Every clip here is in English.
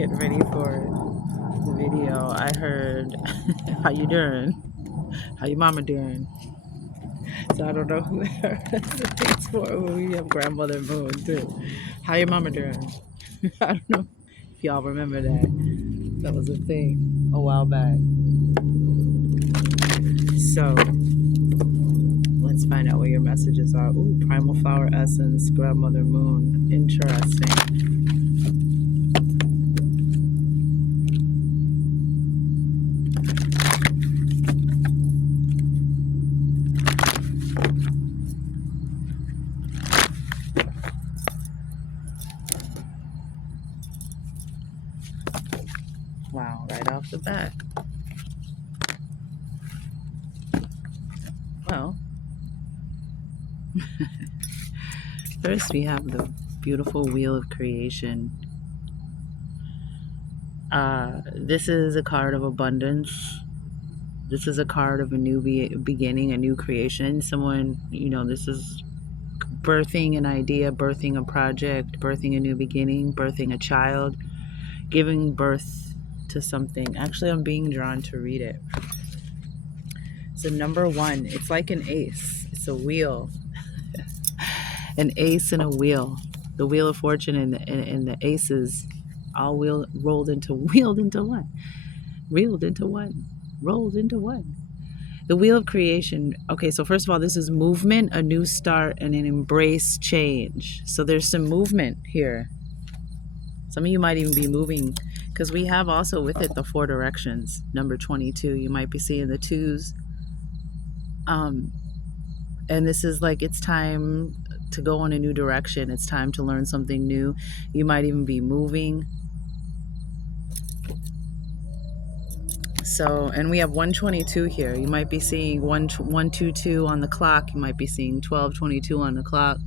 getting ready for the video, I heard, "How you doing? How your mama doing?" So I don't know who that resonates for. We have grandmother moon too. How your mama doing? I don't know if y'all remember that. That was a thing a while back. So let's find out what your messages are. Ooh, primal flower essence, grandmother moon. Interesting. Wow, right off the bat. Well, first we have the beautiful wheel of creation. This is a card of abundance. This is a card of a new beginning, a new creation. Someone, this is birthing an idea, birthing a project, birthing a new beginning, birthing a child, giving birth to something. Actually, I'm being drawn to read it. So number 1, it's like an ace. It's a wheel. An ace and a wheel. The wheel of fortune and the aces all rolled into one. Reeled into one. Rolled into one. The wheel of creation. Okay, so first of all, this is movement, a new start, and an embrace change. So there's some movement here. Some of you might even be moving because we have also with it the 4 directions. Number 22. You might be seeing the 2s. And this is like it's time to go in a new direction. It's time to learn something new. You might even be moving. So, and we have 122 here. You might be seeing 122 on the clock. You might be seeing 1222 on the clock.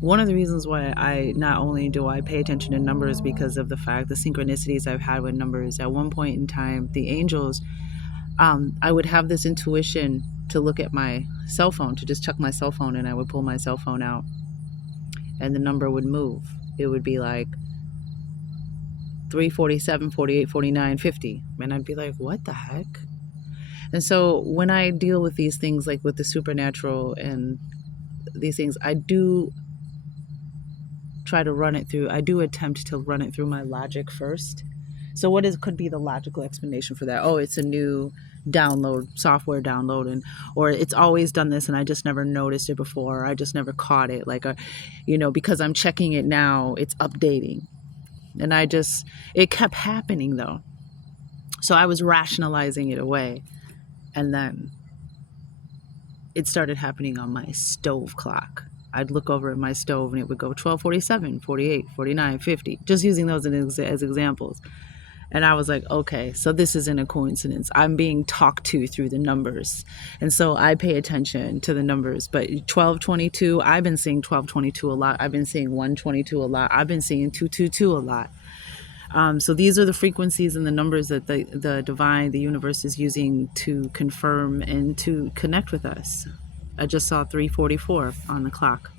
One of the reasons why I not only do I pay attention to numbers because of the fact the synchronicities I've had with numbers. At one point in time, the angels, I would have this intuition to look at my cell phone, to just check my cell phone, and I would pull my cell phone out and the number would move. It would be like 347, 48, 49, 50. And I'd be like, what the heck? And so when I deal with these things, like with the supernatural and these things, I do try to run it through. I do attempt to run it through my logic first. So what could be the logical explanation for that? Oh, it's a new download, software download, or it's always done this and I just never noticed it before. Or I just never caught it. Like, because I'm checking it now, it's updating. And it kept happening though. So I was rationalizing it away. And then it started happening on my stove clock. I'd look over at my stove and it would go 12:47, 48, 49, 50, just using those as examples. And I was like, okay, so this isn't a coincidence. I'm being talked to through the numbers. And so I pay attention to the numbers. But 1222, I've been seeing 1222 a lot. I've been seeing 122 a lot. I've been seeing 222 a lot. So these are the frequencies and the numbers that the divine, the universe is using to confirm and to connect with us. I just saw 344 on the clock.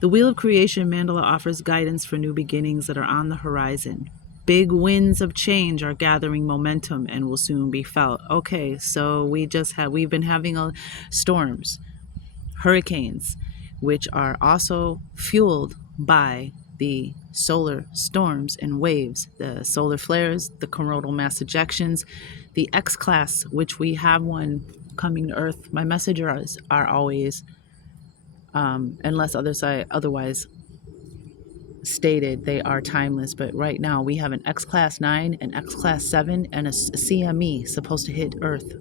The Wheel of Creation mandala offers guidance for new beginnings that are on the horizon. Big winds of change are gathering momentum and will soon be felt. Okay, so we've been having storms, hurricanes, which are also fueled by the solar storms and waves, the solar flares, the coronal mass ejections, the X-class, which we have one coming to Earth. My messages are always, unless otherwise stated, they are timeless. But right now we have an X-class 9, an X-class 7, and a CME supposed to hit Earth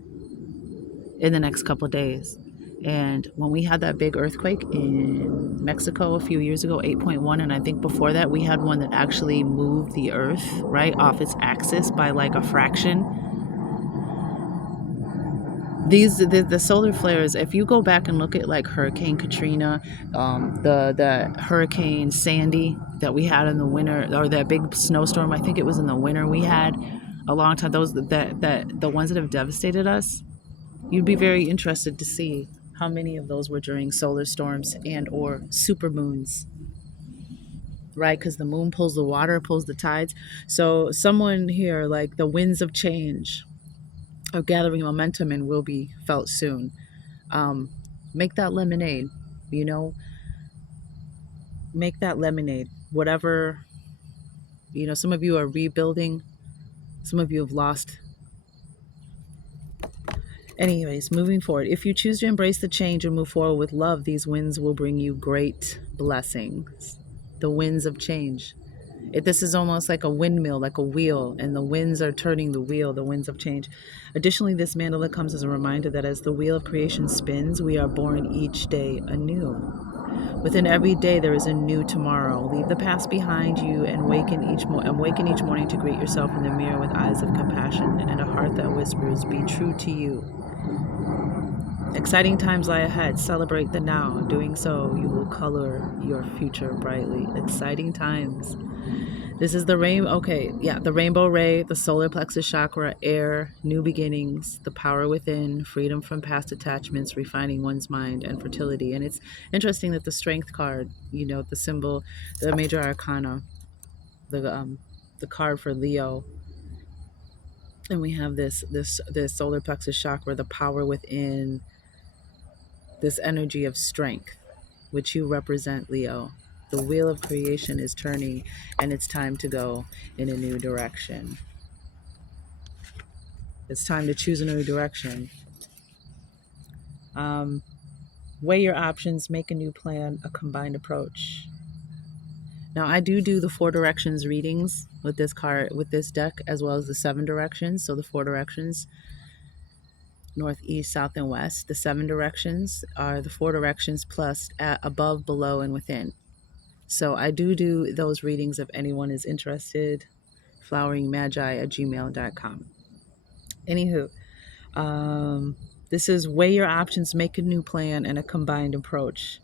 in the next couple of days. And when we had that big earthquake in Mexico a few years ago, 8.1, and I think before that we had one that actually moved the earth right off its axis by like a fraction. The solar flares, if you go back and look at like Hurricane Katrina, the Hurricane Sandy that we had in the winter, or that big snowstorm, I think it was in the winter we had a long time, those the ones that have devastated us, you'd be very interested to see how many of those were during solar storms and or supermoons. right? Because the moon pulls the water, pulls the tides. So someone here, like the winds of change are gathering momentum and will be felt soon. um, Make that lemonade, you know, make that lemonade, whatever. Some of you are rebuilding, some of you have lost. Anyways, moving forward, if you choose to embrace the change and move forward with love, these winds will bring you great blessings. The winds of change. This is almost like a windmill, like a wheel, and the winds are turning the wheel, the winds of change. Additionally, this mandala comes as a reminder that as the wheel of creation spins, we are born each day anew. Within every day, there is a new tomorrow. Leave the past behind you and awaken each morning to greet yourself in the mirror with eyes of compassion and a heart that whispers, "Be true to you." Exciting times lie ahead. Celebrate the now. Doing so, you will color your future brightly. Exciting times. This is the the rainbow ray, the solar plexus chakra, air, new beginnings, the power within, freedom from past attachments, refining one's mind, and fertility. And it's interesting that the strength card, the symbol, the major arcana, the card for Leo, and we have this solar plexus chakra, the power within, this energy of strength, which you represent, Leo. The wheel of creation is turning, and it's time to go in a new direction. It's time to choose a new direction. Weigh your options, make a new plan, a combined approach. Now, I do the 4 directions readings with this card, with this deck, as well as the 7 directions. So the 4 directions, north, east, south, and west. The 7 directions are the 4 directions plus above, below, and within. So I do those readings if anyone is interested. floweringmagi@gmail.com. Anywho, this is weigh your options, make a new plan, and a combined approach.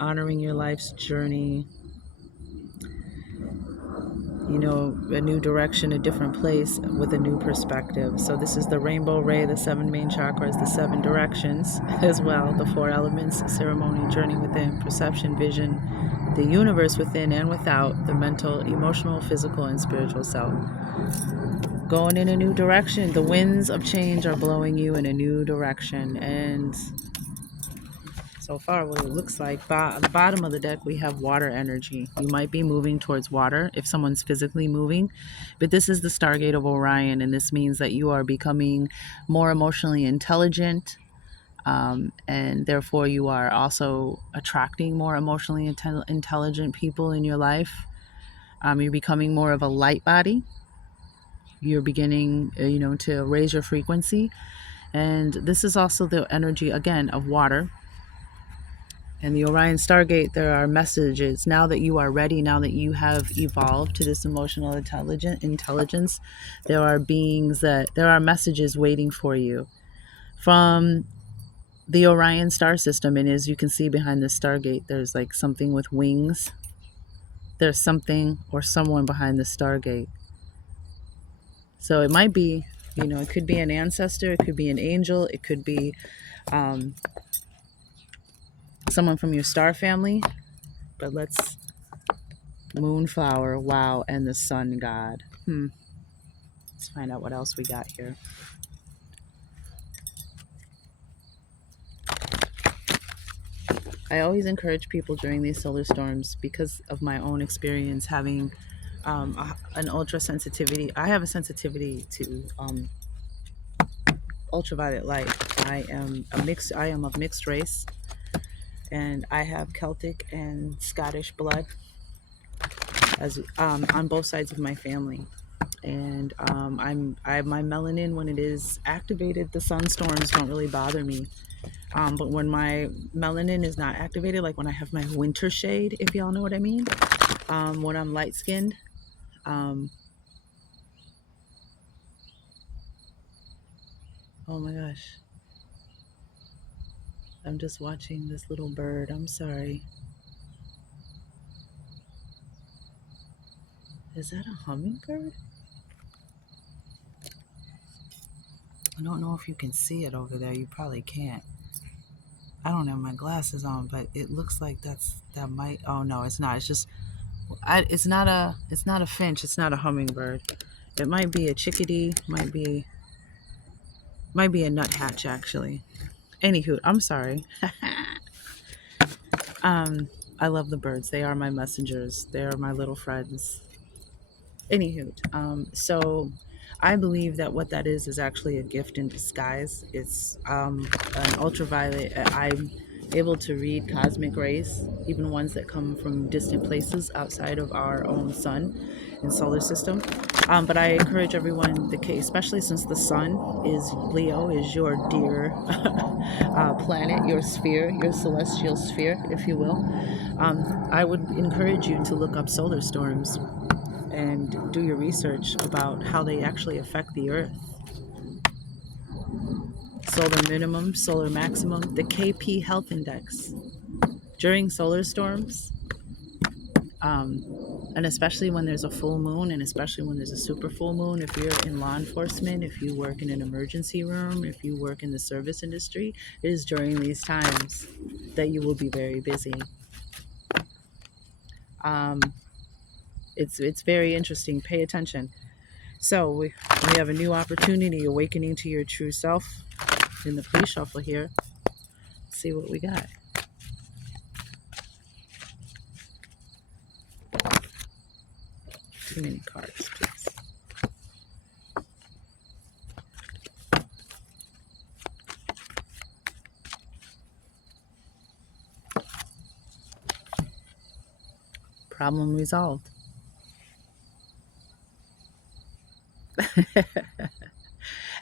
Honoring your life's journey, a new direction, a different place with a new perspective. So this is the rainbow ray, the 7 main chakras, the 7 directions as well, the 4 elements, ceremony, journey within, perception, vision, the universe within and without, the mental, emotional, physical, and spiritual self. Going in a new direction. The winds of change are blowing you in a new direction. And so far, what it looks like, at the bottom of the deck, we have water energy. You might be moving towards water if someone's physically moving, but this is the Stargate of Orion, and this means that you are becoming more emotionally intelligent, and therefore you are also attracting more emotionally intelligent people in your life. You're becoming more of a light body. You're beginning, to raise your frequency. And this is also the energy, again, of water. And the Orion Stargate, there are messages. Now that you are ready, now that you have evolved to this emotional intelligence, there are messages waiting for you from the Orion star system. And as you can see behind this Stargate, there's like something with wings. There's something or someone behind the Stargate. So it might be, it could be an ancestor, it could be an angel, it could be someone from your star family. But let's Moonflower, wow, and the Sun God. Let's find out what else we got here. I always encourage people during these solar storms, because of my own experience having an ultra sensitivity. I have a sensitivity to ultraviolet light. I am of mixed race, and I have Celtic and Scottish blood as on both sides of my family. And my melanin, when it is activated, the sunstorms don't really bother me. But when my melanin is not activated, like when I have my winter shade, if y'all know what I mean, when I'm light skinned, oh my gosh, I'm just watching this little bird. I'm sorry. Is that a hummingbird? I don't know if you can see it over there. You probably can't. I don't have my glasses on, but it looks like that might. Oh no, it's not. It's just. It's not a. It's not a finch. It's not a hummingbird. It might be a chickadee. Might be a nuthatch actually. Anywho, I'm sorry. um, I love the birds. They are my messengers. They are my little friends. Anywho, so I believe that what that is actually a gift in disguise. It's an ultraviolet. I'm able to read cosmic rays, even ones that come from distant places outside of our own sun and solar system. But I encourage everyone, the case, especially since the sun is Leo, is your dear planet, your sphere, your celestial sphere, if you will. I would encourage you to look up solar storms and do your research about how they actually affect the earth. Solar minimum, solar maximum, the KP health index during solar storms, um, and especially when there's a full moon, and especially when there's a super full moon. If you're in law enforcement, if you work in an emergency room, if you work in the service industry, it is during these times that you will be very busy. um, it's very interesting. Pay attention. So we have a new opportunity, awakening to your true self in the pre-shuffle here. Let's see what we got. Too many cards, please. Problem resolved.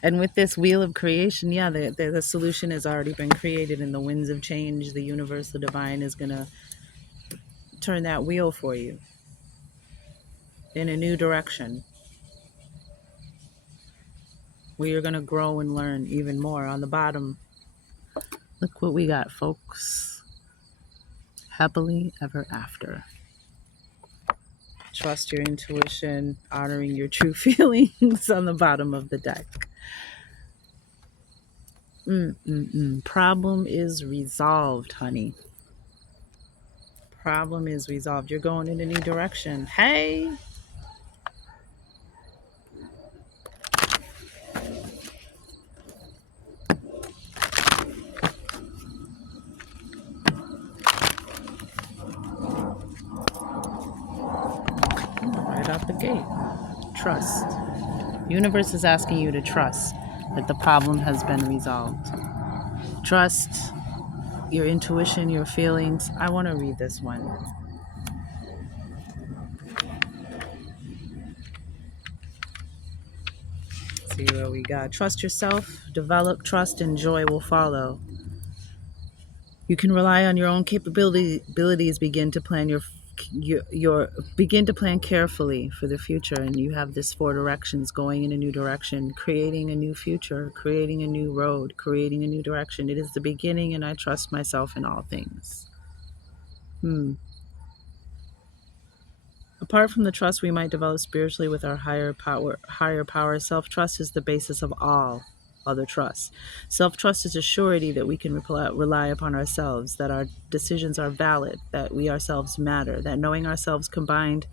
And with this wheel of creation, yeah, the solution has already been created, and the winds of change, the universe, the divine is going to turn that wheel for you in a new direction where you're going to grow and learn even more. On the bottom, look what we got, folks. Happily ever after. Trust your intuition, honoring your true feelings on the bottom of the deck. Problem is resolved, honey. Problem is resolved. You're going in a new direction. Hey! Right out the gate. Trust. Universe is asking you to trust that the problem has been resolved. Trust your intuition, your feelings. I want to read this one. See what we got. Trust yourself, develop trust, and joy will follow. You can rely on your own abilities. Begin to plan begin to plan carefully for the future, and you have this 4 directions going in a new direction, creating a new future, creating a new road, creating a new direction. It is the beginning, and I trust myself in all things. Apart from the trust we might develop spiritually with our higher power, self-trust is the basis of all other trust. Self-trust is a surety that we can rely upon ourselves, that our decisions are valid, that we ourselves matter, that knowing ourselves combined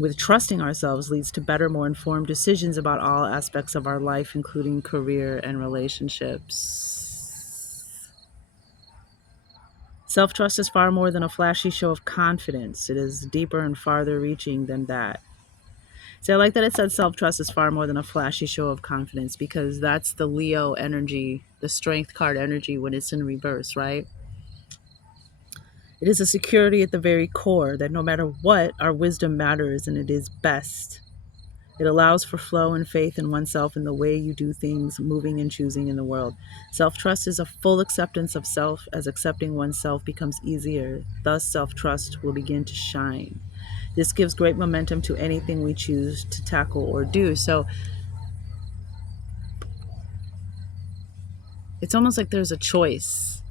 with trusting ourselves leads to better, more informed decisions about all aspects of our life, including career and relationships. Self-trust is far more than a flashy show of confidence. It is deeper and farther reaching than that. So I like that it said self-trust is far more than a flashy show of confidence, because that's the Leo energy, the strength card energy when it's in reverse, right? It is a security at the very core that no matter what, our wisdom matters and it is best. It allows for flow and faith in oneself in the way you do things, moving and choosing in the world. Self-trust is a full acceptance of self, as accepting oneself becomes easier. Thus, self-trust will begin to shine. This gives great momentum to anything we choose to tackle or do. So it's almost like there's a choice,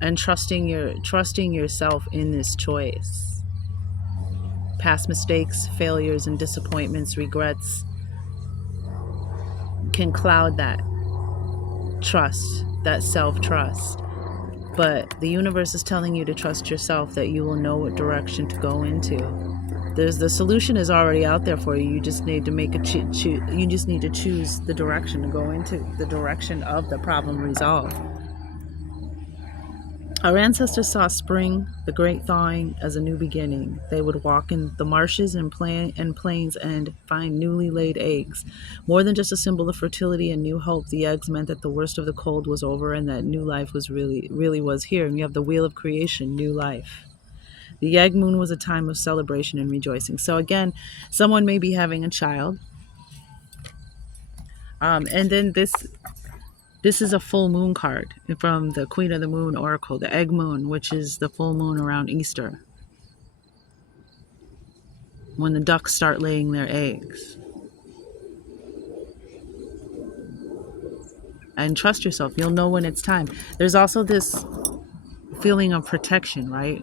and trusting yourself in this choice. Past mistakes, failures, and disappointments, regrets can cloud that trust, that self-trust. But the universe is telling you to trust yourself, that you will know what direction to go into. The solution is already out there for you. You just need to make you just need to choose the direction to go into, the direction of the problem resolved. Our ancestors saw spring, the great thawing, as a new beginning. They would walk in the marshes and plains and find newly laid eggs. More than just a symbol of fertility and new hope, the eggs meant that the worst of the cold was over and that new life was really was here. And you have the wheel of creation, new life. The egg moon was a time of celebration and rejoicing. So again, someone may be having a child. And then this is a full moon card from the Queen of the Moon Oracle, the egg moon, which is the full moon around Easter, when the ducks start laying their eggs. And trust yourself. You'll know when it's time. There's also this feeling of protection, right?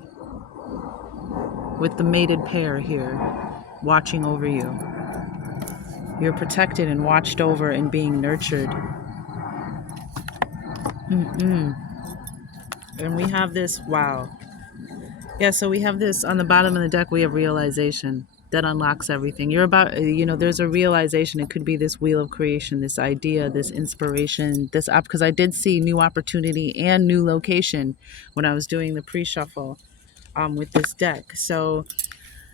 With the mated pair here watching over you. You're protected and watched over and being nurtured. And we have this, wow. Yeah, so we have this on the bottom of the deck. We have realization that unlocks everything. You're about, there's a realization. It could be this wheel of creation, this idea, this inspiration, because I did see new opportunity and new location when I was doing the pre-shuffle with this deck. So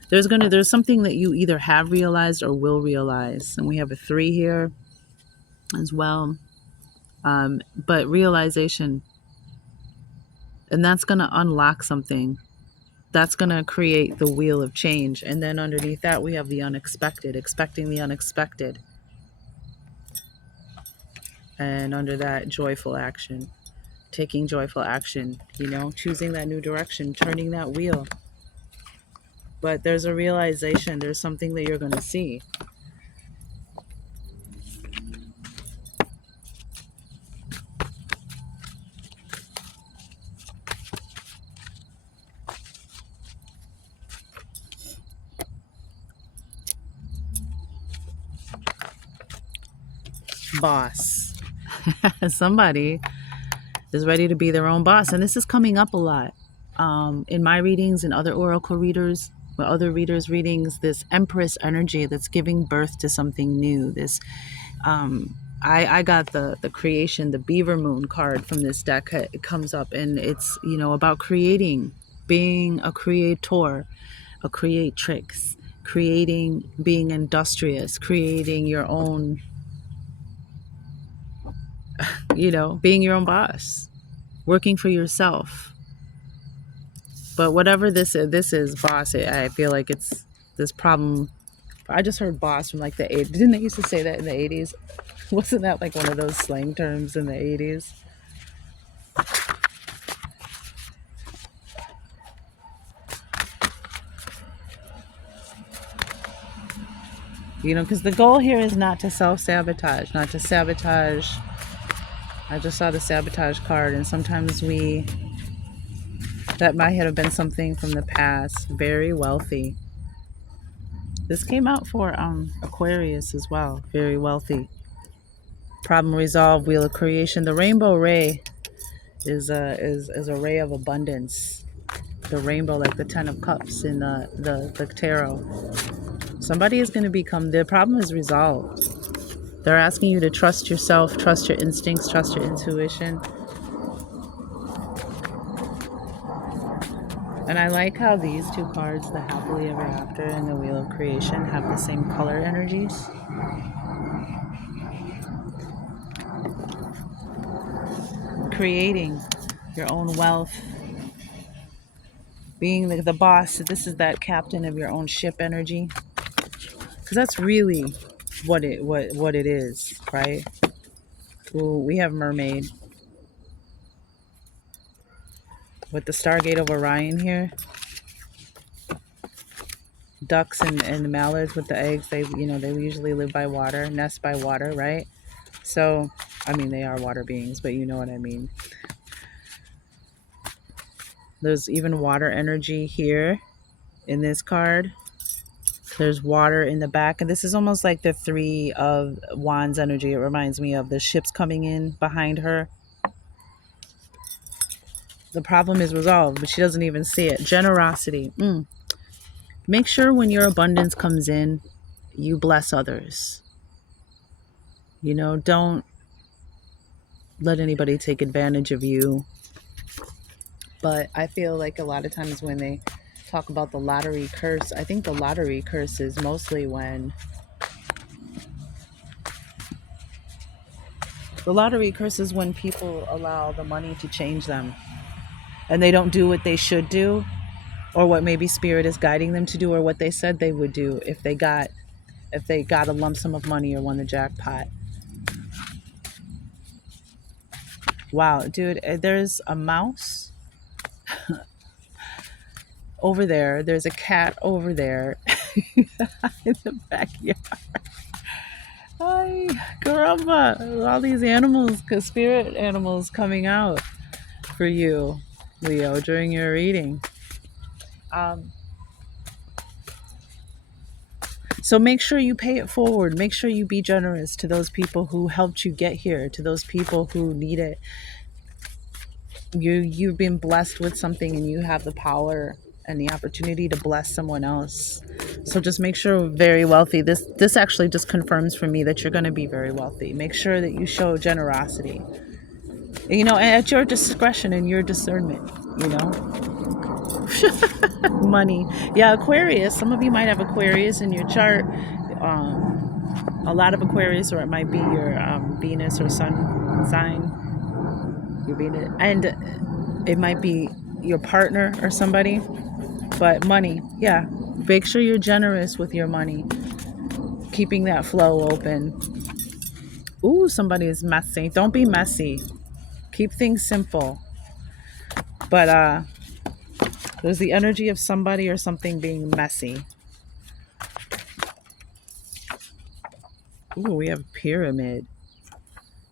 there's something that you either have realized or will realize. And we have a 3 here as well. But realization, and that's going to unlock something. That's going to create the wheel of change. And then underneath that, we have the unexpected, expecting the unexpected. And under that, joyful action, taking joyful action, choosing that new direction, turning that wheel. But there's a realization, there's something that you're going to see. Boss. Somebody is ready to be their own boss. And this is coming up a lot in my readings and other oracle readers, or other readers' readings, this Empress energy that's giving birth to something new. This, I got the creation, the Beaver Moon card from this deck. It comes up and it's, about creating, being a creator, a creatrix, creating, being industrious, creating your own, being your own boss, working for yourself. But whatever this is boss, I feel like it's this problem. I just heard boss from like the 80s. Didn't they used to say that in the 80s? Wasn't that like one of those slang terms in the 80s? Because the goal here is not to self-sabotage, not to sabotage. I just saw the sabotage card, and sometimes that might have been something from the past. Very wealthy. This came out for Aquarius as well. Very wealthy. Problem resolved, wheel of creation. The rainbow ray is a ray of abundance. The rainbow, like the 10 of cups in the tarot. Somebody is going to become, their problem is resolved. They're asking you to trust yourself, trust your instincts, trust your intuition. And I like how these 2 cards, the happily ever after and the wheel of creation, have the same color energies. Creating your own wealth, being the boss. This is that captain of your own ship energy, because that's really what it is, right? Ooh, we have mermaid with the Stargate of Orion here. Ducks and mallards with the eggs, they usually live by water, nest by water, right? So, I mean, they are water beings, but you know what I mean. There's even water energy here in this card. There's water in the back, and this is almost like the 3 of Wands energy. It reminds me of the ships coming in behind her. The problem is resolved, but she doesn't even see it. Generosity. Make sure when your abundance comes in, you bless others. Don't let anybody take advantage of you. But I feel like a lot of times when they talk about the lottery curse, I think the lottery curse is mostly when people allow the money to change them and they don't do what they should do, or what maybe spirit is guiding them to do, or what they said they would do if they got a lump sum of money or won the jackpot. Wow, dude, there's a mouse over there. There's a cat over there in the backyard. Hi, caramba. All these animals, spirit animals coming out for you, Leo, during your reading. So make sure you pay it forward. Make sure you be generous to those people who helped you get here, to those people who need it. You've been blessed with something and you have the power and the opportunity to bless someone else. So just make sure very wealthy. This actually just confirms for me that you're going to be very wealthy. Make sure that you show generosity. At your discretion and your discernment, Money. Yeah, Aquarius. Some of you might have Aquarius in your chart. A lot of Aquarius, or it might be your Venus or Sun sign. Your Venus, and it might be your partner or somebody. But money, yeah. Make sure you're generous with your money, keeping that flow open. Ooh, somebody is messy. Don't be messy. Keep things simple. But there's the energy of somebody or something being messy. Ooh, we have a pyramid.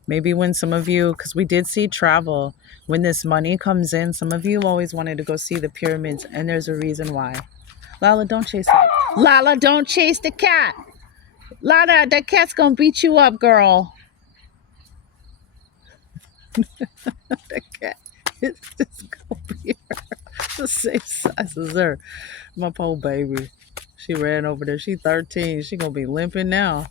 Maybe when some of you, because we did see travel, when this money comes in, some of you always wanted to go see the pyramids, and there's a reason why. Lala, don't chase it. Lala, don't chase the cat. Lala, that cat's gonna beat you up, girl. The cat is just gonna be the same size as her. My poor baby. She ran over there. She 13. She gonna be limping now.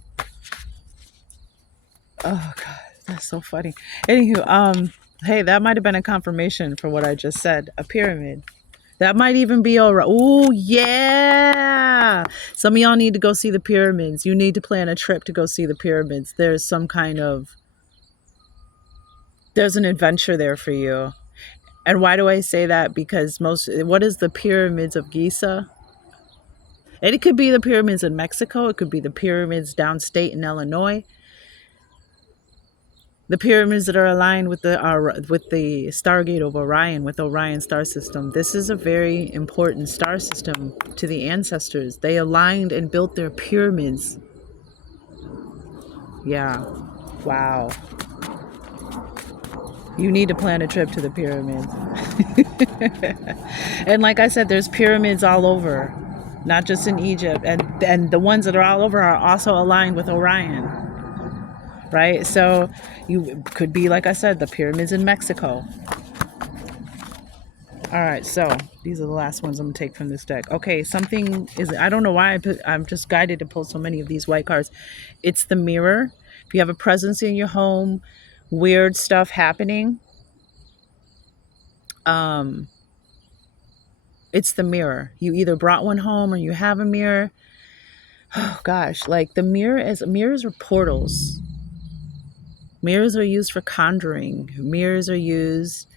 Oh God, that's so funny. Anywho, hey, that might have been a confirmation for what I just said. A pyramid. That might even be all right. Oh yeah. Some of y'all need to go see the pyramids. You need to plan a trip to go see the pyramids. There's an adventure there for you. And why do I say that? Because what is the pyramids of Giza? And it could be the pyramids in Mexico. It could be the pyramids downstate in Illinois. The pyramids that are aligned with the Stargate of Orion, with Orion star system. This is a very important star system to the ancestors. They aligned and built their pyramids. Yeah. Wow. You need to plan a trip to the pyramids. And like I said, there's pyramids all over, not just in Egypt. And the ones that are all over are also aligned with Orion. Right? So you could be, like I said, the pyramids in Mexico. All right, so these are the last ones I'm gonna take from this deck. Okay, I don't know why I'm just guided to pull so many of these white cards. It's the mirror. If you have a presence in your home, weird stuff happening, it's the mirror. You either brought one home or you have a mirror. Oh gosh, like mirrors are portals. Mirrors are used for conjuring. Mirrors are used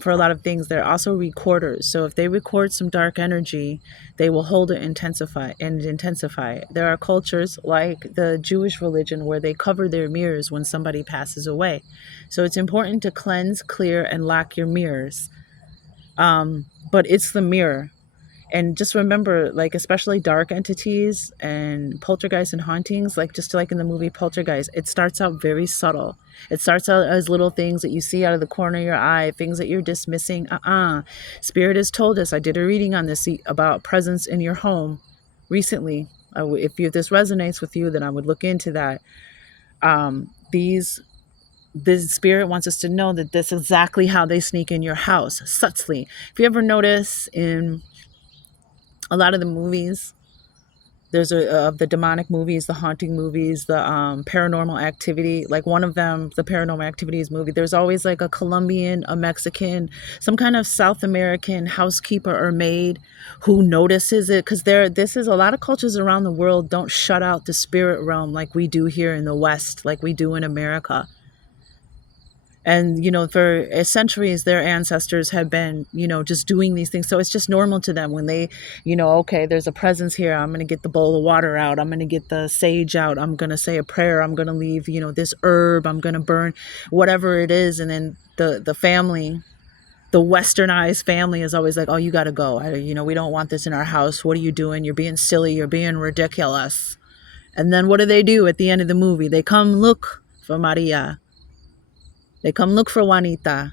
for a lot of things. They're also recorders. So if they record some dark energy, they will hold it intensify. There are cultures like the Jewish religion where they cover their mirrors when somebody passes away. So it's important to cleanse, clear, and lock your mirrors. But it's the mirror. And just remember, like, especially dark entities and poltergeists and hauntings, just like in the movie Poltergeist, it starts out very subtle. It starts out as little things that you see out of the corner of your eye, things that you're dismissing. Spirit has told us, I did a reading on this about presence in your home recently. If this resonates with you, then I would look into that. These the spirit wants us to know that this is exactly how they sneak in your house subtly. If you ever notice in a lot of the movies, there's the demonic movies, the haunting movies, the paranormal activity, like one of them, the paranormal activities movie, there's always like a Colombian, a Mexican, some kind of South American housekeeper or maid who notices it, because this is a lot of cultures around the world don't shut out the spirit realm like we do here in the West, like we do in America. And for centuries their ancestors have been just doing these things, so it's just normal to them when they okay, there's a presence here, I'm going to get the bowl of water out, I'm going to get the sage out, I'm going to say a prayer, I'm going to leave this herb, I'm going to burn whatever it is. And then the family, the westernized family, is always like, oh, you got to go, we don't want this in our house, what are you doing, you're being silly, you're being ridiculous. And then what do they do at the end of the movie? They come look for Maria. They come look for Juanita.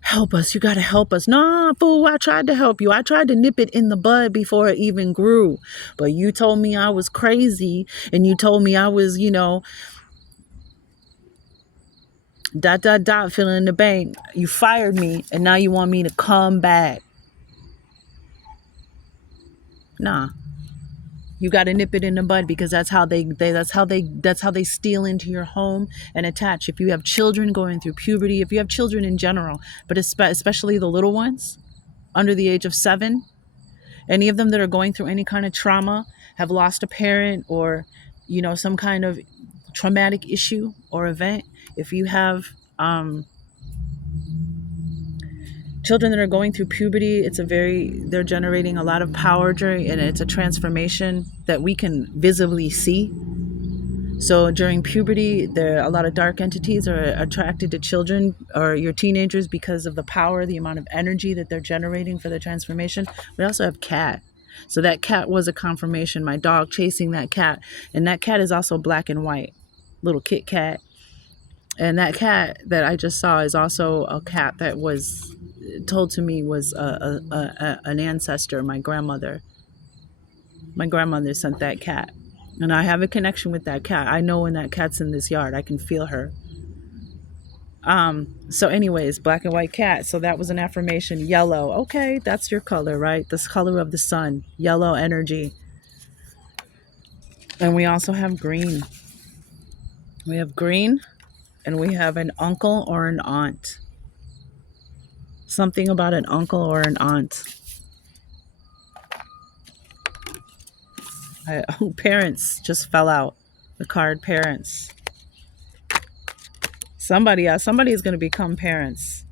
Help us. You got to help us. Nah, fool, I tried to help you. I tried to nip it in the bud before it even grew. But you told me I was crazy. And you told me I was, fill in the bank. You fired me. And now you want me to come back. Nah. You got to nip it in the bud, because that's how they steal into your home and attach. If you have children going through puberty, if you have children in general, but especially the little ones under the age of 7, any of them that are going through any kind of trauma, have lost a parent, or some kind of traumatic issue or event, if you have children that are going through puberty, they're generating a lot of power and it's a transformation that we can visibly see. So during puberty, a lot of dark entities are attracted to children or your teenagers because of the power, the amount of energy that they're generating for the transformation. We also have cat. So that cat was a confirmation, my dog chasing that cat. And that cat is also black and white, little Kit Kat. And that cat that I just saw is also a cat that was told to me was an ancestor, my grandmother. My grandmother sent that cat. And I have a connection with that cat. I know when that cat's in this yard. I can feel her. So anyways, black and white cat. So that was an affirmation. Yellow. Okay, that's your color, right? This color of the sun. Yellow energy. And we also have green. We have green, and we have an uncle or an aunt. Something about an uncle or an aunt. Parents just fell out. The card parents. Somebody is going to become parents.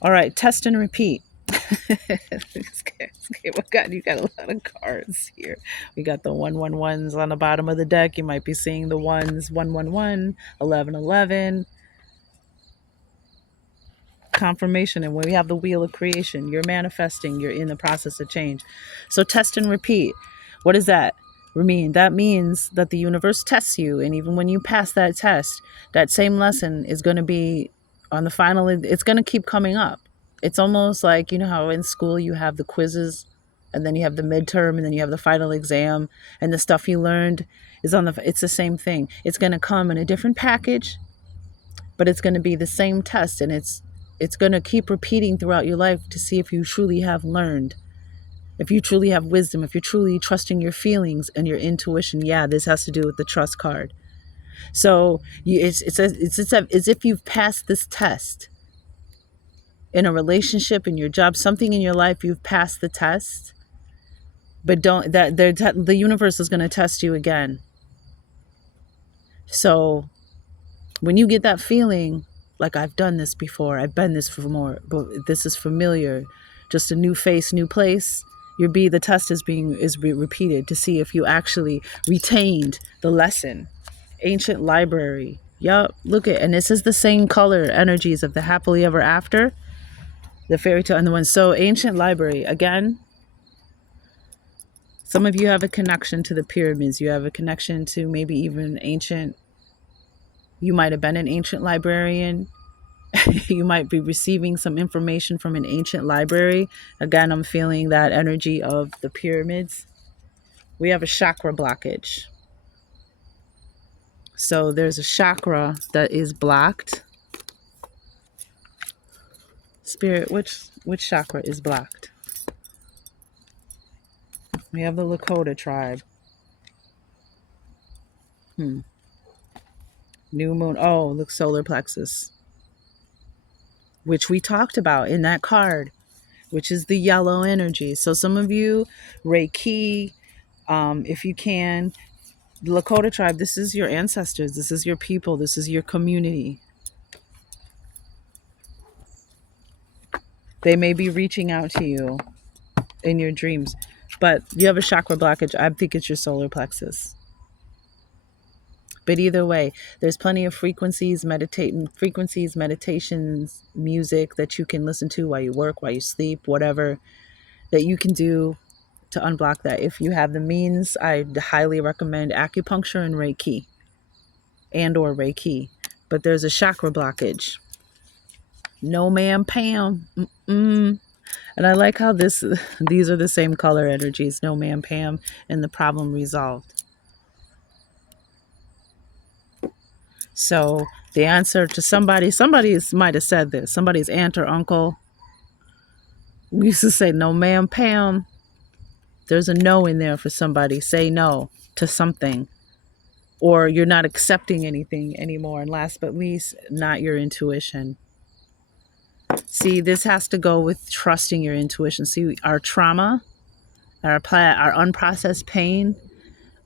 All right, test and repeat. You got a lot of cards here. We got the 111s on the bottom of the deck. You might be seeing the ones 111, 1111. Confirmation. And when we have the wheel of creation, you're manifesting, you're in the process of change. So test and repeat. What does that mean? That means that the universe tests you, and even when you pass that test, that same lesson is going to be on the final. It's going to keep coming up. It's almost like, how in school you have the quizzes, and then you have the midterm, and then you have the final exam, and the stuff you learned is it's the same thing. It's going to come in a different package, but it's going to be the same test, and it's going to keep repeating throughout your life to see if you truly have learned, if you truly have wisdom, if you're truly trusting your feelings and your intuition. Yeah, this has to do with the trust card. So it's as if you've passed this test in a relationship, in your job, something in your life, you've passed the test, but the universe is going to test you again. So when you get that feeling, like, I've done this before, I've been this for more, but this is familiar, just a new face, new place, the test is repeated to see if you actually retained the lesson. Ancient library. Yup, look at, and this is the same color energies of the happily ever after, the fairy tale, and the one. So ancient library, again, some of you have a connection to the pyramids. You have a connection to maybe even ancient. You might have been an ancient librarian. You might be receiving some information from an ancient library. Again, I'm feeling that energy of the pyramids. We have a chakra blockage. So there's a chakra that is blocked. Spirit, which chakra is blocked? We have the Lakota tribe. New moon. Oh, look, solar plexus, which we talked about in that card, which is the yellow energy. So some of you, Reiki, if you can, the Lakota tribe, this is your ancestors, this is your people, this is your community. They may be reaching out to you in your dreams, but you have a chakra blockage. I think it's your solar plexus. But either way, there's plenty of meditations, music that you can listen to while you work, while you sleep, whatever that you can do to unblock that. If you have the means, I highly recommend acupuncture and Reiki or Reiki. But there's a chakra blockage. No, ma'am, Pam. Mm-mm. And I like how these are the same color energies. No, ma'am, Pam, and the problem resolved. So the answer to somebody might have said this. Somebody's aunt or uncle. We used to say, no, ma'am, Pam. There's a no in there for somebody. Say no to something. Or you're not accepting anything anymore. And last but least, not your intuition. See, this has to go with trusting your intuition. See, our trauma, our unprocessed pain,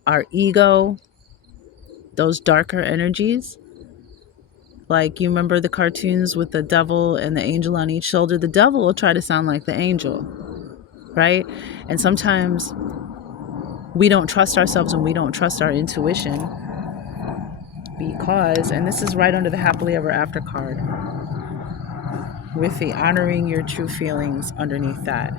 our ego, those darker energies. Like, you remember the cartoons with the devil and the angel on each shoulder? The devil will try to sound like the angel, right? And sometimes we don't trust ourselves and we don't trust our intuition because, and this is right under the happily ever after card, with the honoring your true feelings underneath that.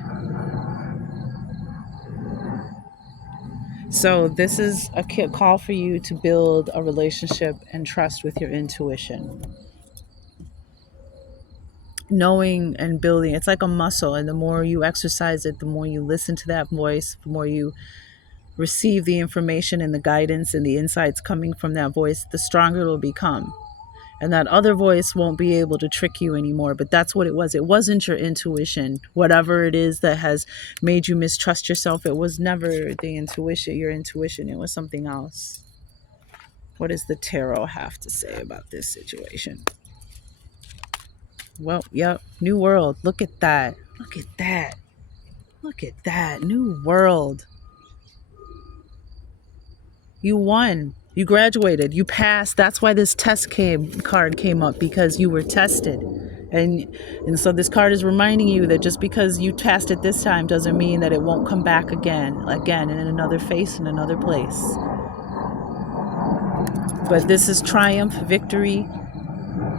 So this is a call for you to build a relationship and trust with your intuition. Knowing and building, it's like a muscle, and the more you exercise it, the more you listen to that voice, the more you receive the information and the guidance and the insights coming from that voice, the stronger it will become. And that other voice won't be able to trick you anymore. But that's what it was. It wasn't your intuition. Whatever it is that has made you mistrust yourself, it was never the intuition, your intuition. It was something else. What does the tarot have to say about this situation? Well, yep, new world. Look at that. Look at that. Look at that. New world. You won. You graduated. You passed. That's why this card came up, because you were tested. And so this card is reminding you that just because you passed it this time doesn't mean that it won't come back again in another face, in another place. But this is triumph, victory,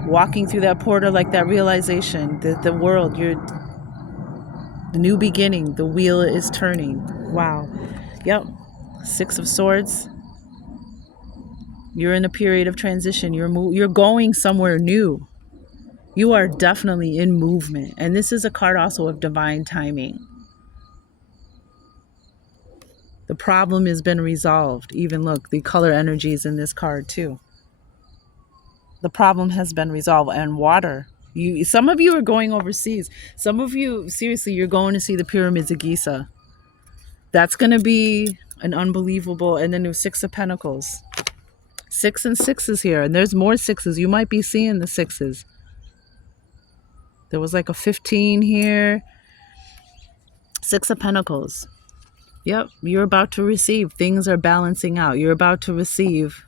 walking through that portal, like that realization that the world, the new beginning, the wheel is turning. Wow. Yep. 6 of Swords. You're in a period of transition. You're going somewhere new. You are definitely in movement. And this is a card also of divine timing. The problem has been resolved. Even look, the color energies in this card too. The problem has been resolved. And water. Some of you are going overseas. Some of you, seriously, you're going to see the pyramids of Giza. That's going to be an unbelievable. And then there's 6 of Pentacles. 6 and 6s here. And there's more 6s. You might be seeing the 6s. There was like a 15 here. 6 of Pentacles. Yep, you're about to receive. Things are balancing out. You're about to receive.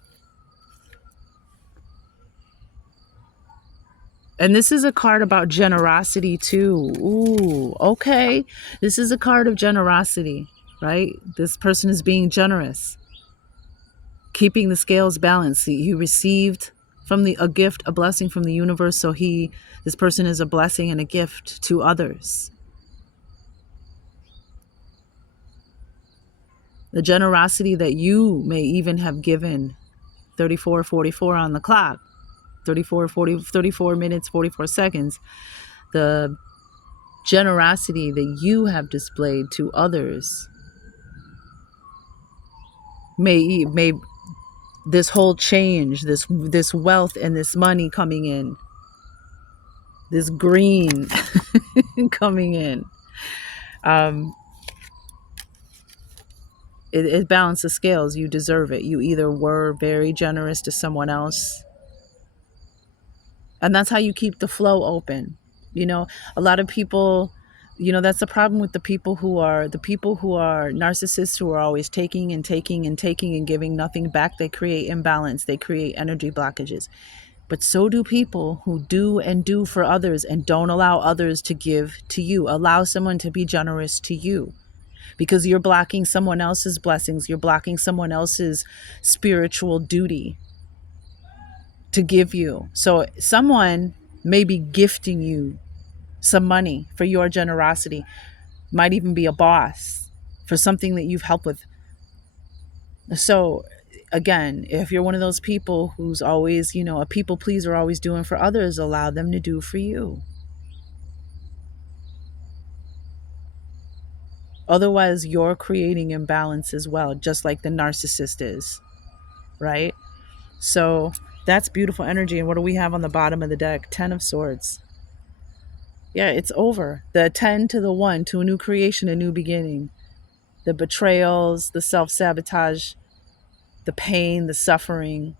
And this is a card about generosity too. Ooh, okay. This is a card of generosity, right? This person is being generous. Keeping the scales balanced. You received from a gift, a blessing from the universe. So this person is a blessing and a gift to others. The generosity that you may even have given. 34:44 on the clock. 34 minutes, 44 seconds. The generosity that you have displayed to others may this whole change, this wealth and this money coming in, this green coming in. Um, it balances scales. You deserve it. You either were very generous to someone else, and that's how you keep the flow open. You know, a lot of people, that's the problem with the people who are narcissists, who are always taking and taking and taking and giving nothing back. They create imbalance. They create energy blockages. But so do people who do and do for others and don't allow others to give to you. Allow someone to be generous to you, because you're blocking someone else's blessings. You're blocking someone else's spiritual duty to give you. So someone may be gifting you some money for your generosity, might even be a boss for something that you've helped with. So again, if you're one of those people who's always, a people pleaser, always doing for others, allow them to do for you. Otherwise, you're creating imbalance as well, just like the narcissist is, right? So that's beautiful energy. And what do we have on the bottom of the deck? 10 of Swords. Yeah, it's over. The 10 to the 1, to a new creation, a new beginning. The betrayals, the self-sabotage, the pain, the suffering,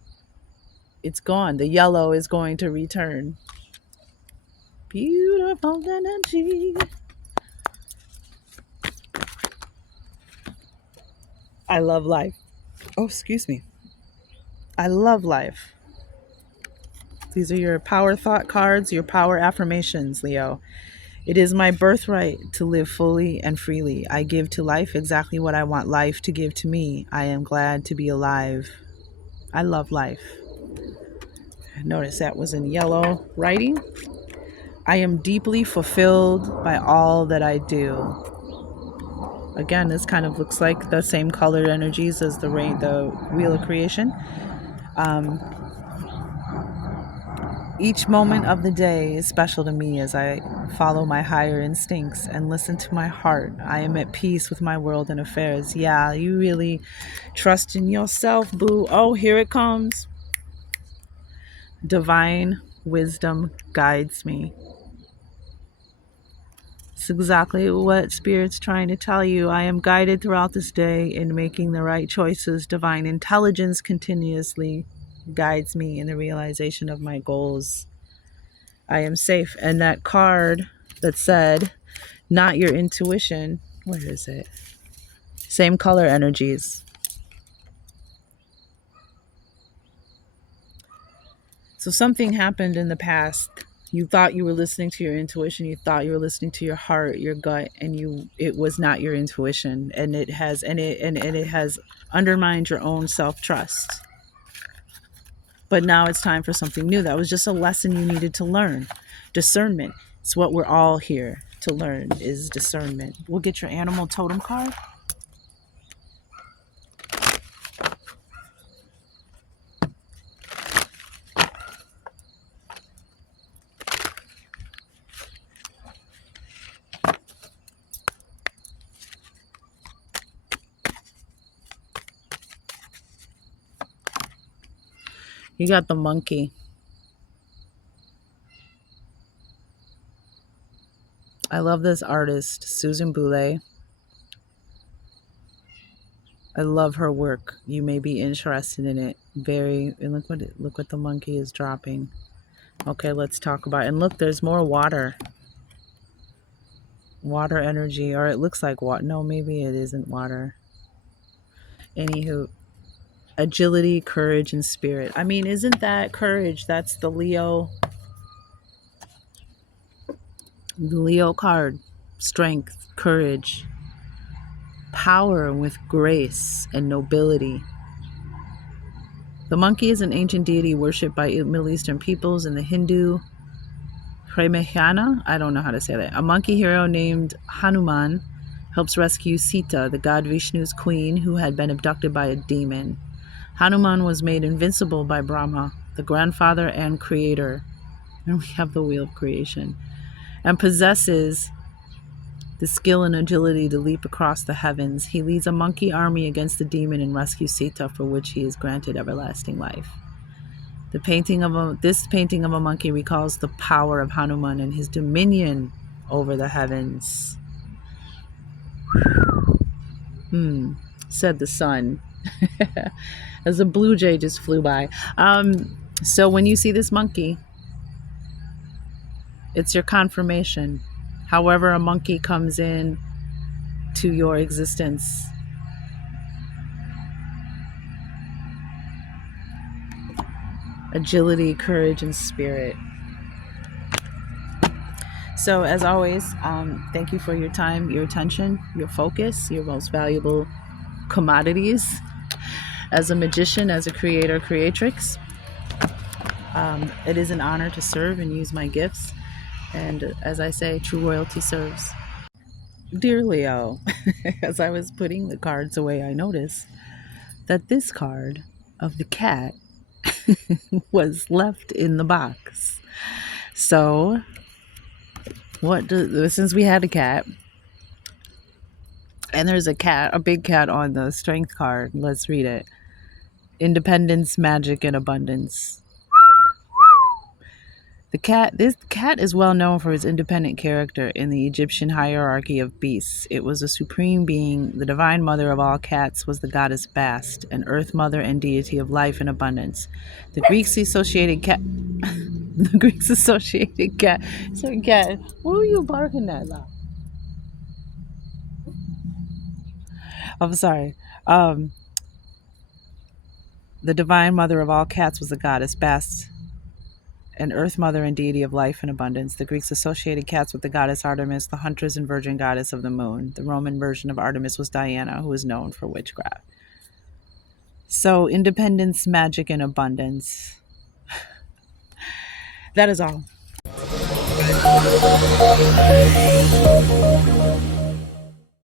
it's gone. The yellow is going to return. Beautiful energy. I love life. Oh, excuse me. I love life. These are your power thought cards, your power affirmations, Leo. It is my birthright to live fully and freely. I give to life exactly what I want life to give to me. I am glad to be alive. I love life. Notice that was in yellow writing. I am deeply fulfilled by all that I do. Again, this kind of looks like the same colored energies as the Wheel of Creation. Each moment of the day is special to me as I follow my higher instincts and listen to my heart. I am at peace with my world and affairs. Yeah, you really trust in yourself, boo. Oh, here it comes. Divine wisdom guides me. It's exactly what Spirit's trying to tell you. I am guided throughout this day in making the right choices. Divine intelligence continuously guides me in the realization of my goals. I am safe. And that card that said, not your intuition, where is it? Same color energies. So something happened in the past. You thought you were listening to your intuition. You thought you were listening to your heart, your gut, and it was not your intuition. And it has undermined your own self-trust. But now it's time for something new. That was just a lesson you needed to learn. Discernment. It's what we're all here to learn, is discernment. We'll get your animal totem card. You got the monkey. I love this artist, Susan Boulay. I love her work. You may be interested in it. And look what the monkey is dropping. Okay, let's talk about it. And look, there's more water. Water energy, or it looks like water. No, maybe it isn't water. Anywho, agility, courage, and spirit. I mean, isn't that courage? That's the Leo card. Strength, courage, power with grace and nobility. The monkey is an ancient deity worshipped by Middle Eastern peoples in the Hindu Pramahana. I don't know how to say that. A monkey hero named Hanuman helps rescue Sita, the god Vishnu's queen, who had been abducted by a demon. Hanuman was made invincible by Brahma, the grandfather and creator. And we have the Wheel of Creation. And possesses the skill and agility to leap across the heavens. He leads a monkey army against the demon and rescues Sita, for which he is granted everlasting life. This painting of a monkey recalls the power of Hanuman and his dominion over the heavens. Said the sun, as a blue jay just flew by. So when you see this monkey, it's your confirmation. However a monkey comes in to your existence, agility, courage, and spirit. So as always, thank you for your time, your attention, your focus, your most valuable commodities as a magician, as a creator, creatrix. It is an honor to serve and use my gifts. And as I say, true royalty serves. Dear Leo, as I was putting the cards away, I noticed that this card of the cat was left in the box. So, since we had a cat, and there's a big cat on the strength card, let's read it. Independence, magic, and abundance. This cat is well known for its independent character in the Egyptian hierarchy of beasts. It was a supreme being. The divine mother of all cats was the goddess Bast, an earth mother and deity of life and abundance. The Greeks associated cat. Sorry, cat. What were you barking at? I'm sorry. The divine mother of all cats was the goddess Bast, an earth mother and deity of life and abundance. The Greeks associated cats with the goddess Artemis, the huntress and virgin goddess of the moon. The Roman version of Artemis was Diana, who was known for witchcraft. So, independence, magic, and abundance. That is all.